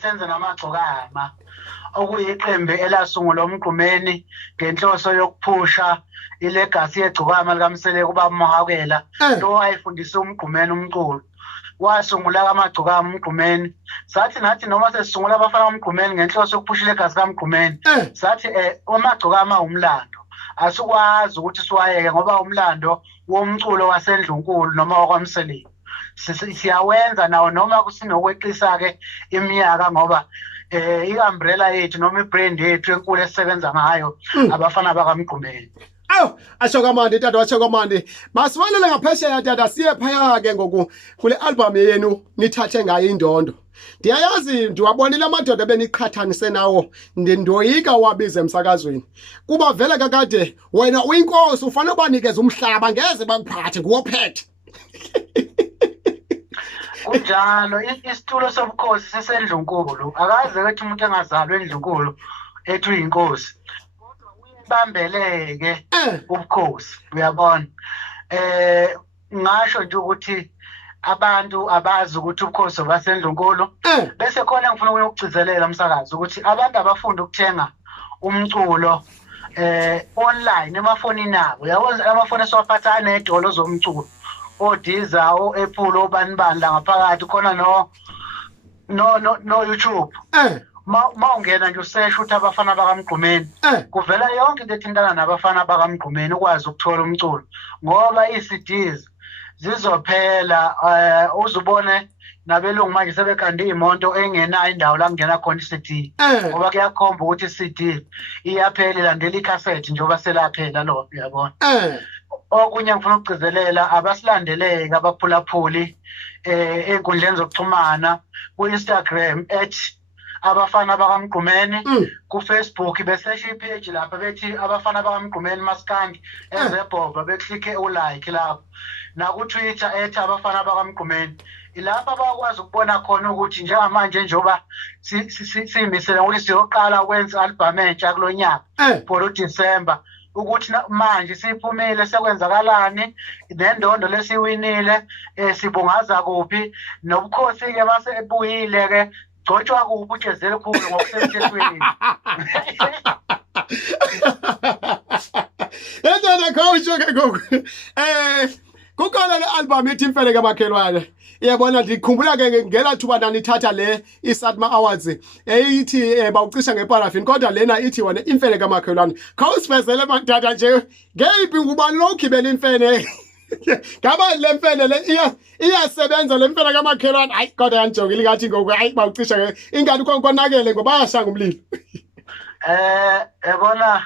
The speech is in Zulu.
senze namagcokama okuyiqembu elasungulwa uMgqumeni ngenhloso yokuphusha ilegacy yegcokama likaMseleka ubaba Mahakela lo ayifundisa uMgqumeni umculo. Wasungula amagcokama uMgqumeni sathi nathi noma sesungula abafana uMgqumeni ngenhloso yokuphusha ilegacy kaMgqumeni sathi amagcokama umlando asikwazi ukuthi siwayeke ngoba umlando womculo wasendlunkulu noma wakwaMseleka siyawenza nawo noma kusinokweqisa ke iminyaka ngoba i-umbrella yethu noma i-brand yethu enkulu esisebenza ngayo abafana bakaMgqumeni. Awu asho kamandi tata washo kamandi masibalele ngaphesheya tata siye phaya ke ngoku kule album yenu nithathe ngayo indondo. Ndiyayazi ndiwabonile amadoda beniqhathanise nawo ndoyika wabize emsakazweni kuba vele kakade wena uyinkosi ufanele ubanikeze umhlaba ngeze bakuphathe nguwophethe. Kunjalo isitulo sobukhosi sisendlunkulu akaze kethi umuntu engazalwa endlunkulu ethi uyinkosi kodwa uyebambeleke ubukhosi uyabona. Ngasho nje ukuthi abantu abazi ukuthi ubukhosi basendlunkulu bese khona ngifuna ukugcizelela umsakazi ukuthi abantu abafunda ukuthenga umculo online emafonini abo yabona amafoni esiwaphatha anedolo zomculo odiza o-Apple obanibani la ngaphakathi khona no YouTube. Mawungena nje usearch ukuthi abafana bakaMgqumeni kuvela yonke into ethintana nabafana bakaMgqumeni ukwazi ukuthola umculo ngoba i-CDs zizophela. Uzubone nabelungu manje sebekhanda iy'moto engenayo indawo la kungena khona i-CD ngoba kuyakhomba ukuthi i-CD iyaphela ilandela i-cassette njengoba selaphela lo uyabona. Okunye ngifuna ukugcizelela abasilandeleke abaphulaphuli ey'nkundleni zokuxhumana ku-Instagram @abafana bakaMgqumeni, ku-Facebook besesha ipage lapha bethi abafana bakaMgqumeni Maskandi ezebhoba beklikhe ulike lapho, naku-Twitter @abafana bakaMgqumeni. Ilapha bakwazi ukubona khona ukuthi njengamanje njengoba siyimisela ukuthi siyoqala ukwenza i-album entsha kulo nyaka for uDisemba ukuthi manje siphumile sekwenzakalani nendondo lesiwinile sibungaza kuphi nobukhosi ke mase ebuyile ke gcotshwa kuphi ujezeli khulu ngokusemthethweni. Yena khawusho ke ngoku kukhona le album ethi Imfene kaMakhelwane. Yabona ndikhumbula ke ngela thuba nanithatha le iSatma Awards eyithi bawucisha ngeparafini kodwa lena ithi wona Imfene kaMakhelwane. Khawusifezele matata nje ngeyiphi ngubani lo ugibela imfene ngaba le mfene le iyasebenza le mfene kaMakhelwane. Hayi kodwa yanijokile ngathi ngoku hayi bawucisha ingani konakele ngoba ayashanga umlilo. Yabona